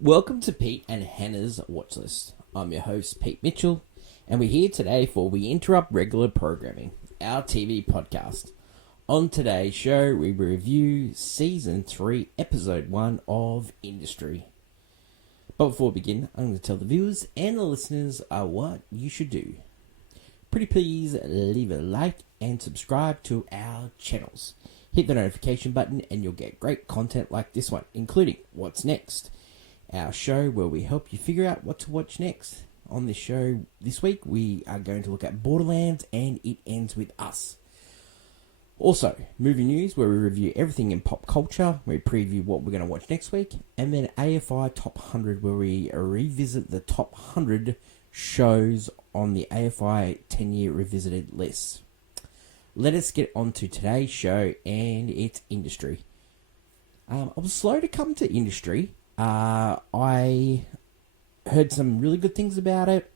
Welcome to Pete and Hannah's Watchlist. I'm your host, Pete Mitchell, and we're here today for We Interrupt Regular Programming, our TV podcast. On today's show, we review Season 3, Episode 1 of Industry. But before we begin, I'm going to tell the viewers and the listeners what you should do. Pretty please leave a like and subscribe to our channels. Hit the notification button and you'll get great content like this one, including What's Next, our show where we help you figure out what to watch next. On this show this week, we are going to look at Borderlands and It Ends With Us. Also, movie news where we review everything in pop culture, we preview what we're going to watch next week, and then AFI Top 100 where we revisit the top 100 shows on the AFI 10-year revisited list. Let us get on to today's show and its Industry. I was slow to come to Industry. I heard some really good things about it,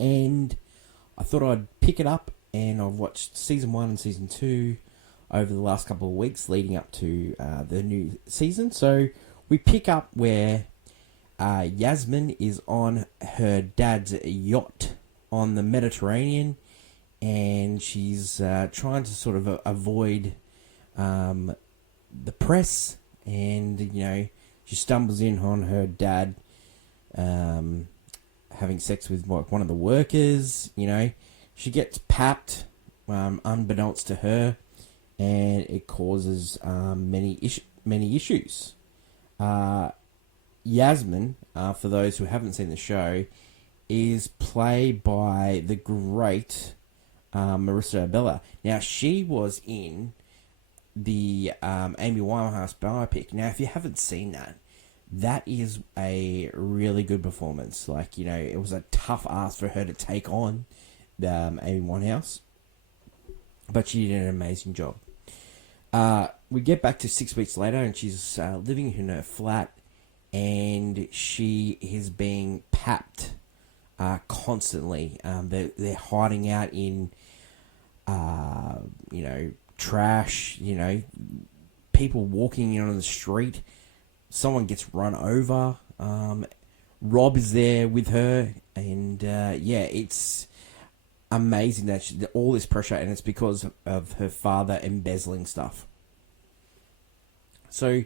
and I thought I'd pick it up, and I've watched Season 1 and Season 2 over the last couple of weeks leading up to the new season. So we pick up where Yasmin is on her dad's yacht on the Mediterranean, and she's trying to sort of avoid the press, and, you know, she stumbles in on her dad having sex with one of the workers. You know, she gets papped unbeknownst to her, and it causes many issues. Yasmin, for those who haven't seen the show, is played by the great Marissa Abela. Now, she was in the Amy Winehouse biopic. Now, if you haven't seen that, that is a really good performance. Like, you know, it was a tough ask for her to take on the Amy Winehouse, but she did an amazing job. We get back to 6 weeks later, and she's living in her flat, and she is being papped constantly. They're hiding out in, trash, people walking in on the street. Someone gets run over. Rob is there with her, and it's amazing that all this pressure, and it's because of her father embezzling stuff. So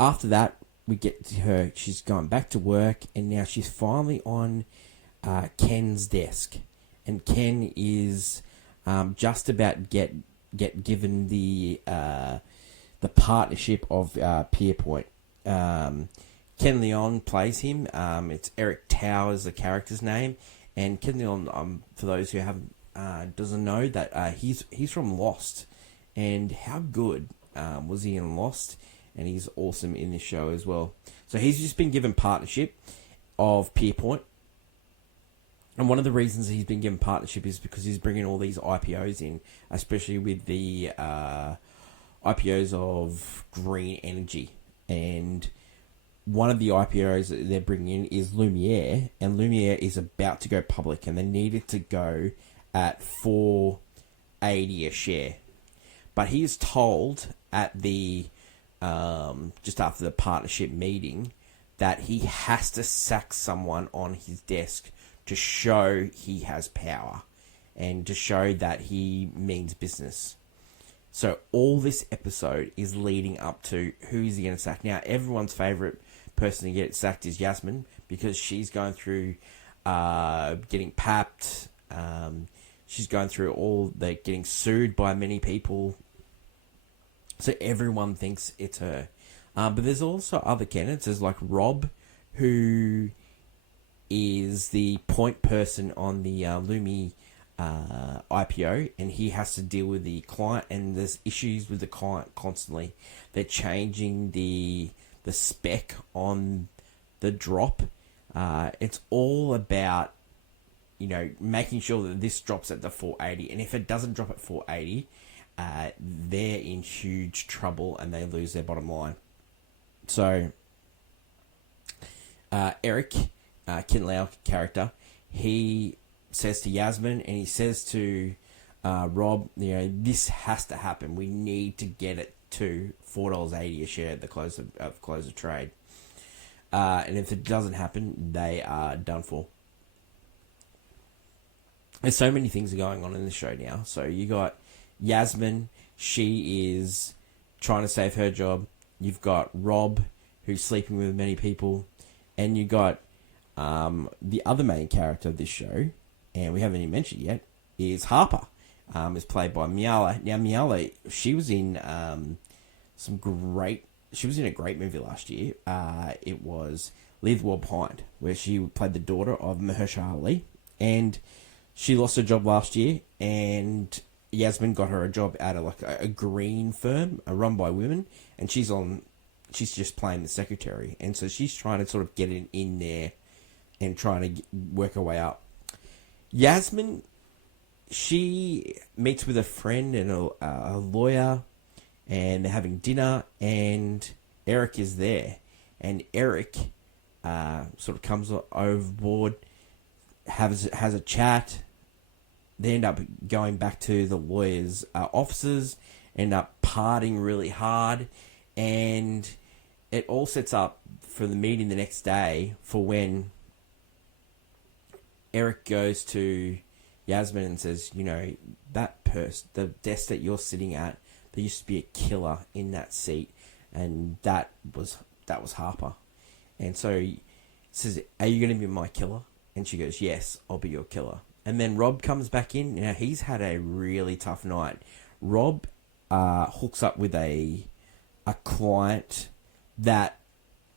after that, we get to her. She's gone back to work, and now she's finally on Ken's desk, and Ken is just about get given the partnership of Pierpoint. Ken Leon plays him. It's Eric Towers, the character's name, and Ken Leon, for those who haven't doesn't know, that he's from Lost, and how good was he in Lost? And he's awesome in this show as well. So he's just been given partnership of Pierpoint. And one of the reasons he's been given partnership is because he's bringing all these IPOs in, especially with the IPOs of green energy. And one of the IPOs that they're bringing in is Lumiere, and Lumiere is about to go public, and they need it to go at $4.80 a share. But he is told at the just after the partnership meeting that he has to sack someone on his desk to show he has power and to show that he means business. So all this episode is leading up to who is he going to sack. Now, everyone's favourite person to get sacked is Yasmin, because she's going through getting papped. She's going through getting sued by many people. So everyone thinks it's her. But there's also other candidates. There's like Rob, who is the point person on the Lumi IPO, and he has to deal with the client, and there's issues with the client constantly. They're changing the spec on the drop. It's all about, making sure that this drops at the 480, and if it doesn't drop at 480, they're in huge trouble and they lose their bottom line. So Eric, Ken Lau character, he says to Yasmin, and he says to Rob, this has to happen. We need to get it to $4.80 a share at the close of trade. And if it doesn't happen, they are done for. There's so many things are going on in the show now. So you got Yasmin. She is trying to save her job. You've got Rob, who's sleeping with many people. And you got the other main character of this show, and we haven't even mentioned yet, is Harper. Is played by Miala. Now, Miala, she was in she was in a great movie last year. It was Leave the World Behind, where she played the daughter of Mahershala Ali. And she lost her job last year, and Yasmin got her a job at a green firm run by women, and she's just playing the secretary, and so she's trying to sort of get in there and trying to work her way up. Yasmin, she meets with a friend and a lawyer, and they're having dinner, and Eric is there, and Eric sort of comes overboard, has a chat. They end up going back to the lawyer's offices, end up partying really hard, and it all sets up for the meeting the next day for when Eric goes to Yasmin and says, that the desk that you're sitting at, there used to be a killer in that seat, and that was Harper. And so he says, are you going to be my killer? And she goes, yes, I'll be your killer. And then Rob comes back in. Now, he's had a really tough night. Rob hooks up with a client that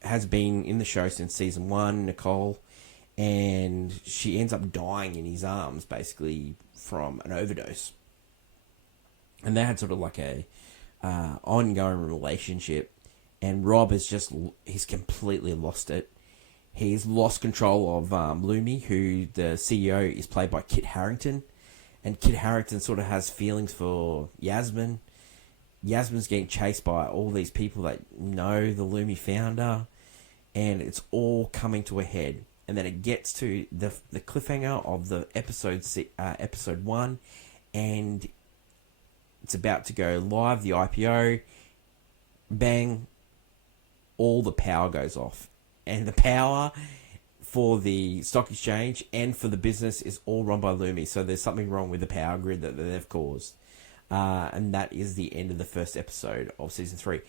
has been in the show since season 1, Nicole, and she ends up dying in his arms, basically, from an overdose. And they had sort of like a ongoing relationship, and Rob he's completely lost it. He's lost control of Lumi, who the CEO is played by Kit Harington. And Kit Harington sort of has feelings for Yasmin. Yasmin's getting chased by all these people that know the Lumi founder. And it's all coming to a head. And then it gets to the cliffhanger of the episode 1. And it's about to go live, the IPO. Bang. All the power goes off. And the power for the stock exchange and for the business is all run by Lumi. So there's something wrong with the power grid that they've caused. And that is the end of the first episode of season 3.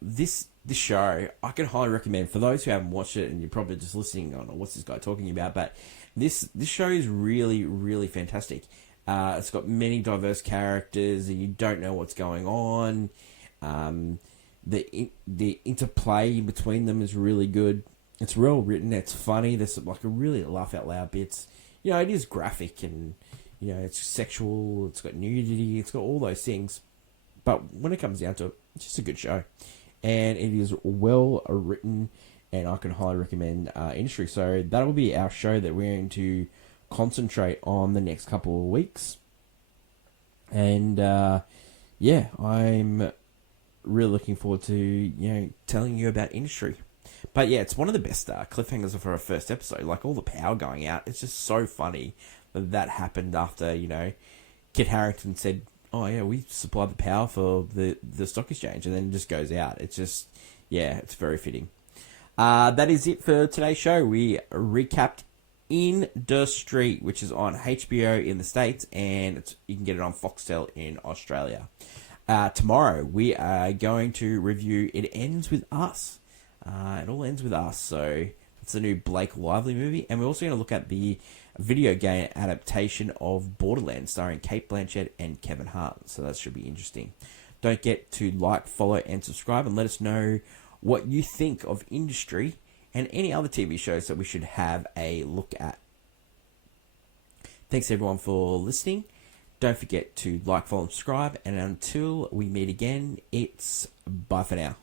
This show, I can highly recommend for those who haven't watched it, and you're probably just listening on what's this guy talking about. But this show is really, really fantastic. It's got many diverse characters, and you don't know what's going on. The interplay between them is really good. It's well written. It's funny. There's like a really laugh out loud bits. It is graphic and it's sexual. It's got nudity. It's got all those things. But when it comes down to it, it's just a good show, and it is well written. And I can highly recommend Industry. So that will be our show that we're going to concentrate on the next couple of weeks. And I'm really looking forward to telling you about Industry. But yeah, it's one of the best cliffhangers for a first episode. Like all the power going out, it's just so funny that happened after Kit Harington said, "Oh yeah, we supply the power for the stock exchange," and then it just goes out. It's just it's very fitting. That is it for today's show. We recapped Industry, which is on HBO in the States, and you can get it on Foxtel in Australia. Tomorrow, we are going to review It Ends With Us. It all ends with us. So it's the new Blake Lively movie. And we're also going to look at the video game adaptation of Borderlands, starring Cate Blanchett and Kevin Hart. So that should be interesting. Don't forget to like, follow, and subscribe, and let us know what you think of Industry and any other TV shows that we should have a look at. Thanks everyone for listening. Don't forget to like, follow, and subscribe. And until we meet again, it's bye for now.